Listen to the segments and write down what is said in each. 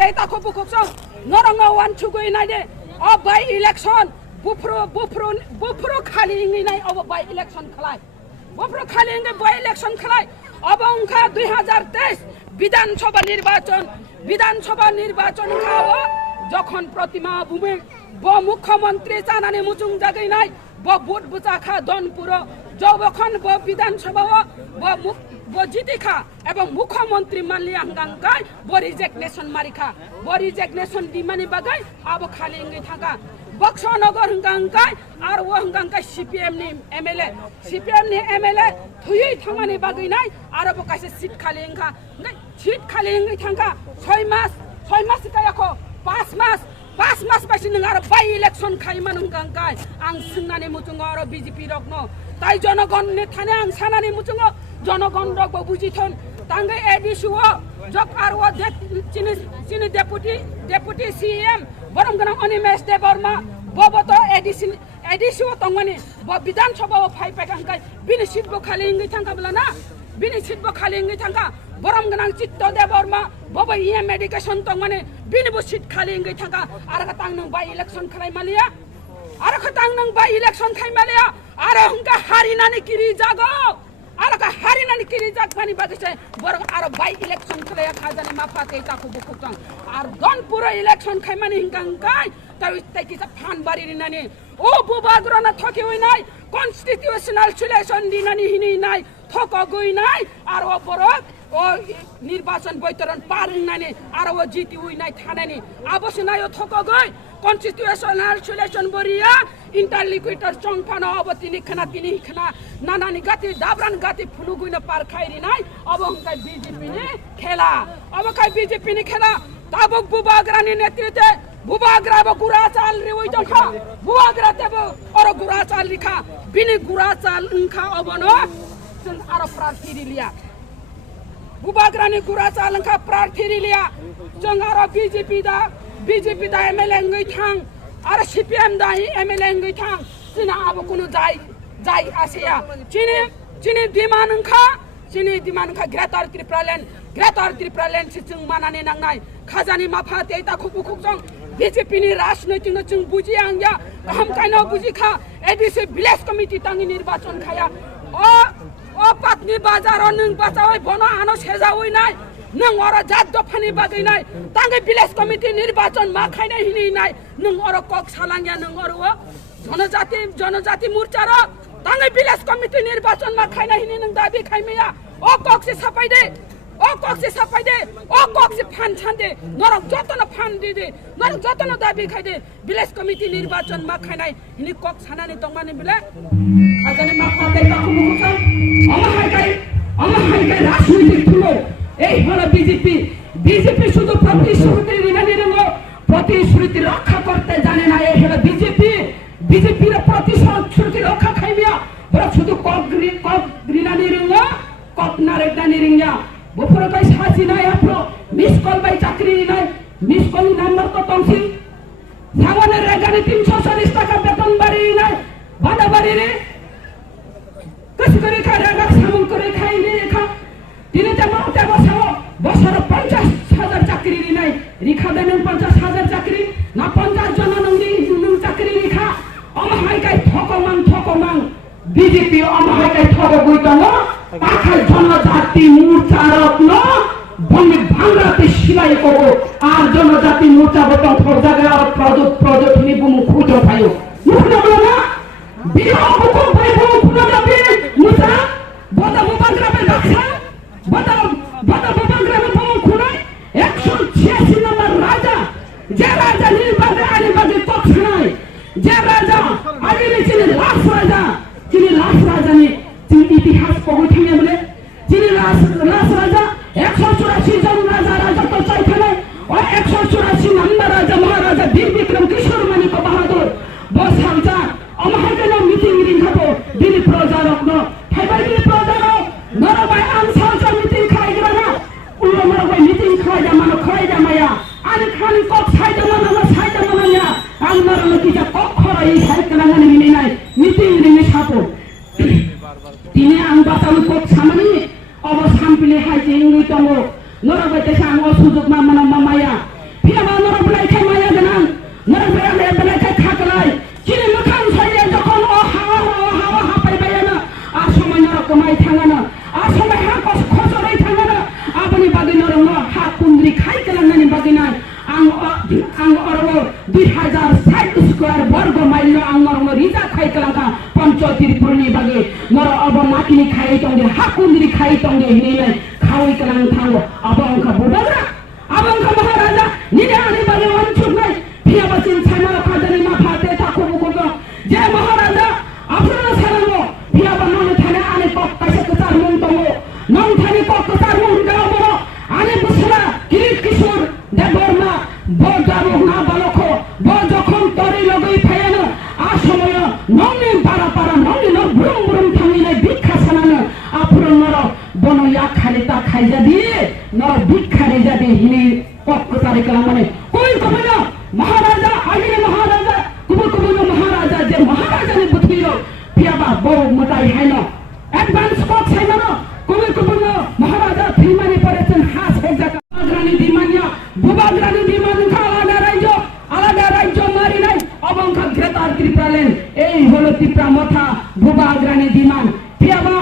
tei ta khopu khopsong noranga wan chugui nai de o by election bufro khali ngi nai o by election khalai bufro khali ngi by election khalai अब उनका 2023 विधानसभा निर्वाचन खाओ जखन प्रतिमा भूमि ब मुख्यमंत्री चानाने मुचुङ जागै नाइ ब बोट बुचाखा दनपुर जबखन ब विधानसभा ब जितिखा एवं मुख्यमंत्री मानली अंगांगाय ब रिजेक्नेशन मारिखा ब रिजेक्नेशन दिमानि बागै अब खाली इंगै थाका बक्सा नगर हंगांगाय आर वो हंगांगाय सीपीएम नि एमएलए थुयै थांगानि बागै नाइ आरो बकासे सीट खाली इंगा सीट खाली इंगै थांगा 6 मास कायाखो 5 मास बासि नंगार बाय इलेक्शन खाइमान हंगांगाय आं सिंनानि मुचुङो आरो बीजेपी रकनो ताइ जनगण ने थाने आं सानानि मुचुङो जनगण रक बुजिथन तांगे एडिसुओ जक आरो चिनि डेपुटी सीएम बरम गना अनिमेश देबर्मा बबतो एडिसुओ तंगनि ब विधानसभा फाइ पेगांगाय बिनि सीट बो खाली इंगै थांगा बलाना बिनि सीट बो खाली इंगै थांगा बरम गना चित्त देबर्मा बबो इएम एडुकेशन तंगनि बिनि बो सीट खाली इंगै थांगा आरो तांग नंग बाय इलेक्शन खालाय मालिया आरो खतांग नंग बाय इलेक्शन खाय मालिया आरो हंका हारिनानि किरि जागो आरो का हारिनानि किरि जागबानि बागैसे बर आरो बाय इलेक्शन खालाया खाजानि माफाते ताखौ बुखुतों आरो दनपुर इलेक्शन खायमानि हिंगांगाय ताइ किसा फानबारि रिनानि ओ बुबाग्रना थकि होइनाय कन्स्टिट्युशनल सिलेक्शन दिनानि हिनिनाय थक गइनाय आरो बरक ओ निर्वाचन बैतरन पारिनानि आरो जिति होइनाय थानानि आबसनाय थक गय कन्स्टिट्युशनल सिलेक्शन बरिया इंटरलिक्विटर चंगफाना अब तिनि खना नानानि गाति दाब्रान गाति फुनुगुइन पार खाइरिनाय अब हंकाय बीजेपी नि खेला अब काय बीजेपी नि खेला ताबक बुबाग्रानि नेतृत्व बुबाग्रा ब गुराचाल रे वइ जखा बुबाग्रा तेब और गुराचाल लिखा बिनि गुराचाल उनखा अबनो जों आरो प्रार्थी रिलिया बुबाग्रानि गुराचाल उनखा प्रार्थी रिलिया जों आरो बीजेपी दा एमएलए ngै थां आरो सीपीएम दा एमएलए ngै थां जोंना अब कुनु जाय आसेया चिनि दिमानखा ग्रेटर त्रिपुरालेण्ड से जों मानाने नांनाय खाजानि माफा तेता खुबुखुजों बीजेपी नि राजनैतिक न जों बुजि आंया हम काइनो बुजिखा एडिसि विलेज कमिटी तांनि निर्वाचन खाया ओ पातनि बाजार नों बाजावै बनो आनो सेजावैनाय नों अर जात दफानि बागैनाय तांगे विलेज कमिटी निर्वाचन मा खाइनाय हिनिनाय नों अर कक सालांया नों अर जनजाति मोर्चा र तांगे विलेज कमिटी निर्वाचन मा खाइनाय हिनि नों दाबि खाइमेया ओ कक से सापाइदे ओ कक से फान छान्दे नरक जतन फान दिदे नरक जतन दाबि खाइदे विलेज कमिटी निर्वाचन मा खाइनाय हिनि कक सानानि तंमानि बिले खाजानि मा खाते ताखौ मुखा अमाहाय राजनैतिक ठुलो এই হলো বিজেপি শুধু প্রতিশ্রুতি বিনানি রঙ প্রতিশ্রুতি রক্ষা করতে জানে না এই হলো বিজেপির প্রতিশ্রুতি রক্ষা খাইবিয়া বড় শুধু কক গ্রিনানি রঙ কক নারেগানি রঙা বফর কই সাজি নাই আপরো মিস কল বাই চাকরি নাই মিস কল নাম্বার তো তংসি সাগনের রেগানি 340 টাকা বেতন বাড়ি নাই বাড়া বাড়ি রে কস করে খায় রেগা সামন করে খাই নে খা তিনি জামাতে বসাও বছর 50,000 চাকরি নাই রিখা দেন 50,000 চাকরি না 50 জন নং চাকরি রিখা অমহাইকাই ঠকমান বিজেপি অমহাইকাই ঠক বইতন পাখাল জনজাতি মোর্চা রত্ন বঙ্গে ভাঙরাতে সিলাই করব আর জনজাতি মোর্চা বতন ফরজাগে আর প্রজত নি বুমু খুঁজো পাইও মুখনা বলা বিরাম বুকম পাই বুমু খুঁজো যাবে মোর্চা বদা মুবাগ্রামে রাখা बता ग्राम भवन खुनाय 186 नंबर राजा जे राजा निर्बाधे आलिबागे पक्ष नाय जे राजा आलिने चिनि लास्ट राजा नि चिनि इतिहास पगै थिने बले चिनि लास्ट राजा 184 जन राजा तो चाइ थानाय और 184 नंबर राजा महाराजा वीर विक्रम किशोर मानिक बहादुर बस हालजा अमहागन मिटिंग रिंखाबो दिनि प्रजारक न फाइबारनि प्रजारक नरबाय आनसाल मिटिं खाइग्राना उल्लो नरबाय मिटिं खाइजा माया आनि खानि कक साइदा माया आं नरनो किजा कक खराय साइकलाङानि मिनिनाय मिटिं रिंनि सापो दिनै आं बातालु कक सामानि अब सामपिले हाइजे इंगै दङ नरबाय तेसा आं सुजुग मामाया ang ormo 2060 square borg mail ang ormo rija khai kalangka panchayat purni bage noro abo makini khai tongde hakundri khai tongde hine khawi kalang thango abo angka bobagra abo angka maharaja nide ani bage wanchuk nai pia basin chama khadani ma phate takho buko je maharaja afrana sarango pia banone thane ani kok kaisa katar mong tongo nong thane kok katar mong gawo ani busra kirit kishor deborna bo jabo na baloko bo jokhon tori logoi phayana a somoy nongni para para nongni no burum burum thangi nai bikha sanana apuron noro bono ya khali ta khaija দিয়ে noro bikhare jabe hini kok katari kalam mane koi kobena maharaja agire maharaja kubo maharaja je maharaja ni buthiro piaba bo mutai haino advance kok saino kubo maharaja thimani parechen has hejaka agrani dimanya bubagrani diman khala আলাদা রাজ্য মারি নাই অবংকা গ্রেতার ত্রিপ্রালেন এই হলো ত্রিপ্রা মথা বুবাগ্রানি দিমান পিয়াবা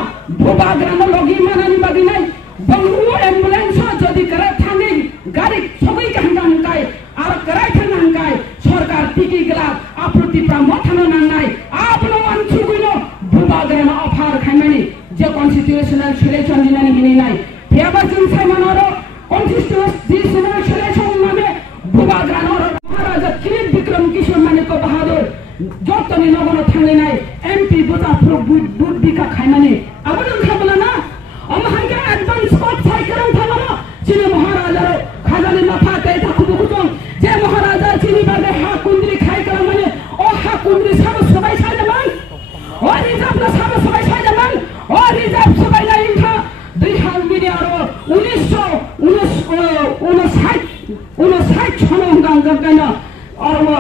বুবাগ্রানো লগি মানানি বাগি নাই বংরু ambulance যদি করে থানে গাড়ি সবাই কাঙ্গাঙ্কাই আর করাই থাঙ্গাঙ্কাই সরকার টিকি গলা আপনি ত্রিপ্রা মথানো নাই আপনো মানছু কইলো বুবাগ্রানো অফার খাইমানি যে কনস্টিটিউশনাল সিলেকশন দিনানি হিনি নাই পিয়াবা চিনছাই মানরো কনস্টিটিউশনাল সিলেকশন নামে বুবাগ্রানো महाराजा किरीट विक्रम किशोर मानेको बहादुर जतनी नगनो थांले नाय एमपी बुता प्रो बुट बिका खाइमाने अबन खाबला ना अमहांगा एडवांस कप फाइ करम थाबला चिनी महाराजा खाजानि माफा तेता खुबुकुजों जे महाराजा चिनी बागे हा कुंद्री खाइ करम माने ओ हा कुंद्री सब सबाय साजमान ओ रिजार्व ना सब सबाय साजमान ओ रिजार्व सबाय ना इनका 2000 मिलियन 1959 छनों और वो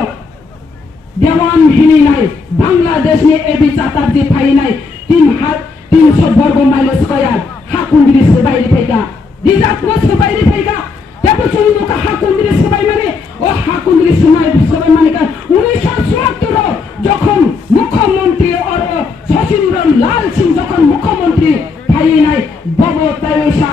देवान हिनी नाई बांग्लादेश में एबी चाताब्दी फाई नाई 300 वर्ग माइल स्क्वायर हाकुंद्री सबाई रिफेगा रिजार्व को सबाई रिफेगा जब चुनिदो का हाकुंद्री सबाई माने ओ हाकुंद्री सबाई माने का 1974 যখন মুখ্যমন্ত্রী और শশীন্দ্র লাল সিং যখন মুখ্যমন্ত্রী ফাই নাই ববো তাইসা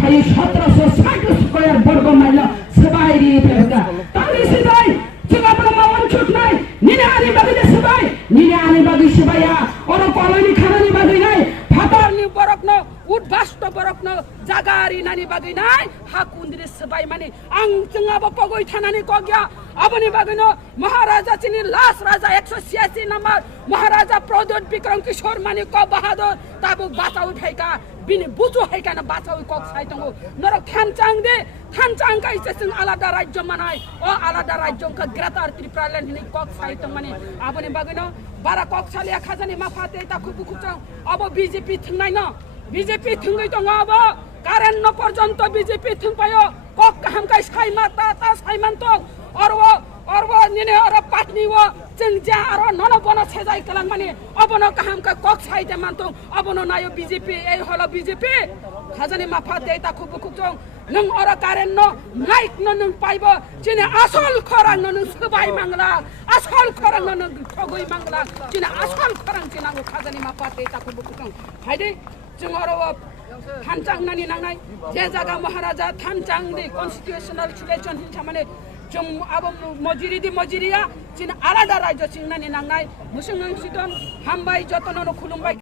फाई 1760 स्क्वायर वर्ग माइल सबाई रिफेगा ताली सबाई चुगा ब्रह्मा वंचुक नाई निने आनी बागी सबाई निने आनी बागी सबाया और कॉलोनी खानानी बागी नाई फाटारनी बरकनो उद्भाष्ट बरकनो जागारी नानी बागी नाई हाकुंद्री सबाई माने आं जोंआबो पगै थानानै कग्या अबनि बागिनो महाराजा चिनी लास राजा 186 नंबर महाराजा प्रद्योत विक्रम किशोर मानेको बहादुर ताबु बाचाउ फेका बिनि बुजु हैकान बाचाउ कक साइतंगो नर थानचांग का इसेसिन आलादा राज्य मानाय ओ आलादा राज्यका ग्रेटर त्रिपुराल्यान्ड हिनि कक साइतंग माने अबनि बागिनो बारा कक सालिया खाजानि माफाते ता खुबुकुचं अब बीजेपी थंनाय न बीजेपी थंगै दङ अब कारेन न पर्यन्त बीजेपी थंपायो कक काम का स्काई माता ता साइमान तो और वो निने और पाटनी वो चिंजा और नन बनो छेजाई कलां माने अबनो काम का कक साइते मानतो अबनो नायो बीजेपी ए हलो बीजेपी खाजानि माफा देता खुब खुबजों नों और कारेन न माइक न नों पाइबो जिने आसल खरां न नों सबाय मांगला आसल खरां न नों ठगै मांगला जिने आसल खरां जिनांगो खाजानि माफा देता खुब खुबजों हायदे जों और थानचांग नानि नांनाय जे जागा महाराजा थानचांग नि कन्स्टिट्यूशनल सिलेक्शन हिंसा माने जों अब मजिरिया जिन आलादा राज्य सिंनानि नांनाय मुसुं सिदन हामबाय जतननो खुलुमबाय